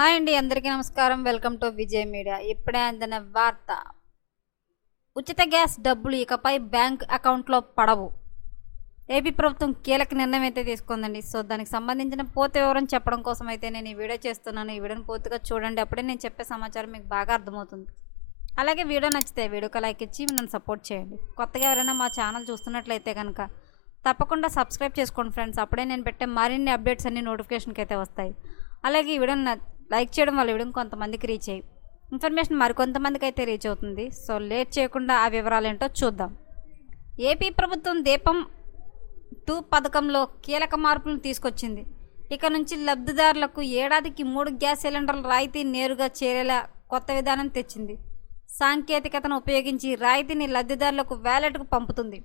Hi అండి అందరికీ నమస్కారం. Welcome to Vijay media. ఇప్పుడే అందిన వార్త. ఉచిత గ్యాస్ డబ్బులు ఇకపై బ్యాంక్ అకౌంట్లో పడవు. ఏపీ ప్రభుత్వం కీలక నిర్ణయం అయితే తీసుకుందండి. సో దానికి సంబంధించిన పూర్తి వివరం చెప్పడం కోసం అయితే నేను ఈ వీడియో చేస్తున్నాను. ఈ వీడియోని పూర్తిగా చూడండి. అప్పుడే నేను చెప్పే సమాచారం మీకు బాగా అర్థమవుతుంది. అలాగే వీడియో నచ్చితే వీడియోకి లైక్ ఇచ్చి నన్ను సపోర్ట్ చేయండి. కొత్తగా ఎవరైనా మా ఛానల్ చూస్తున్నట్లయితే కనుక తప్పకుండా సబ్స్క్రైబ్ చేసుకోండి ఫ్రెండ్స్. అప్పుడే నేను పెట్టే మరిన్ని అప్డేట్స్ అన్ని నోటిఫికేషన్కి అయితే వస్తాయి. అలాగే ఈ వీడియోని లైక్ చేయడం వల్ల ఇవ్వడం వీడియో కొంతమందికి రీచ్ అయ్యి. ఇన్ఫర్మేషన్ మరికొంతమందికి అయితే రీచ్ అవుతుంది. సో లేట్ చేయకుండా ఆ వివరాలు ఏంటో చూద్దాం. ఏపీ ప్రభుత్వం దీపం టూ పథకంలో కీలక మార్పులను తీసుకొచ్చింది. ఇక నుంచి లబ్ధిదారులకు ఏడాదికి మూడు గ్యాస్ సిలిండర్ల రాయితీ నేరుగా చేరేలా కొత్త విధానం తెచ్చింది. సాంకేతికతను ఉపయోగించి రాయితీని లబ్ధిదారులకు వ్యాలెట్కు పంపుతుంది.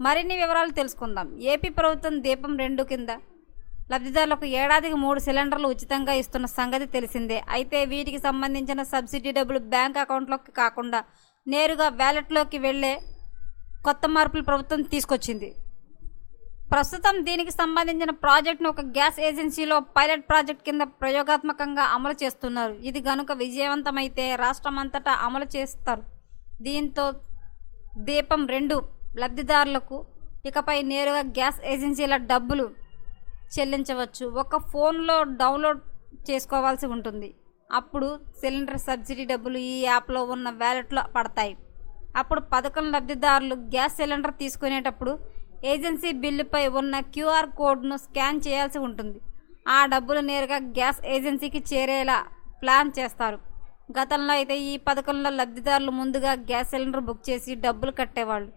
మరిన్ని వివరాలు తెలుసుకుందాం. ఏపీ ప్రభుత్వం దీపం రెండు కింద లబ్ధిదారులకు ఏడాదికి మూడు సిలిండర్లు ఉచితంగా ఇస్తున్న సంగతి తెలిసిందే. అయితే వీటికి సంబంధించిన సబ్సిడీ డబ్బులు బ్యాంక్ అకౌంట్లోకి కాకుండా నేరుగా వ్యాలెట్లోకి వెళ్ళే కొత్త మార్పులు ప్రభుత్వం తీసుకొచ్చింది. ప్రస్తుతం దీనికి సంబంధించిన ప్రాజెక్టును ఒక గ్యాస్ ఏజెన్సీలో పైలట్ ప్రాజెక్ట్ కింద ప్రయోగాత్మకంగా అమలు చేస్తున్నారు. ఇది గనుక విజయవంతమైతే రాష్ట్రమంతటా అమలు చేస్తారు. దీంతో దీపం రెండు లబ్ధిదారులకు ఇకపై నేరుగా గ్యాస్ ఏజెన్సీల డబ్బులు చెల్లించవచ్చు. ఒక ఫోన్లో డౌన్లోడ్ చేసుకోవాల్సి ఉంటుంది. అప్పుడు సిలిండర్ సబ్సిడీ డబ్బులు ఈ యాప్లో ఉన్న వ్యాలెట్లో పడతాయి. అప్పుడు పథకం లబ్ధిదారులు గ్యాస్ సిలిండర్ తీసుకునేటప్పుడు ఏజెన్సీ బిల్లుపై ఉన్న క్యూఆర్ కోడ్ను స్కాన్ చేయాల్సి ఉంటుంది. ఆ డబ్బులు నేరుగా గ్యాస్ ఏజెన్సీకి చేరేలా ప్లాన్ చేస్తారు. గతంలో అయితే ఈ పథకంలో లబ్ధిదారులు ముందుగా గ్యాస్ సిలిండర్ బుక్ చేసి డబ్బులు కట్టేవాళ్ళు.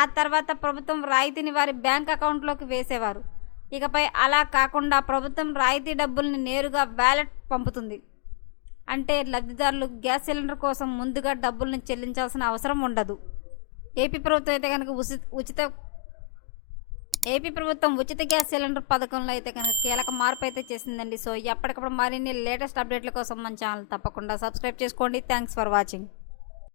ఆ తర్వాత ప్రభుత్వం రాయితీని వారి బ్యాంక్ అకౌంట్లోకి వేసేవారు. ఇకపై అలా కాకుండా ప్రభుత్వం రాయితీ డబ్బుల్ని నేరుగా వ్యాలెట్ పంపుతుంది. అంటే లబ్ధిదారులు గ్యాస్ సిలిండర్ కోసం ముందుగా డబ్బుల్ని చెల్లించాల్సిన అవసరం ఉండదు. ఏపీ ప్రభుత్వం అయితే కనుక ఉచిత ఏపీ ప్రభుత్వం ఉచిత గ్యాస్ సిలిండర్ పథకంలో అయితే కనుక కీలక మార్పు అయితే చేసిందండి. సో ఎప్పటికప్పుడు మరిన్ని లేటెస్ట్ అప్డేట్ల కోసం మన ఛానల్ తప్పకుండా సబ్స్క్రైబ్ చేసుకోండి. Thanks for watching.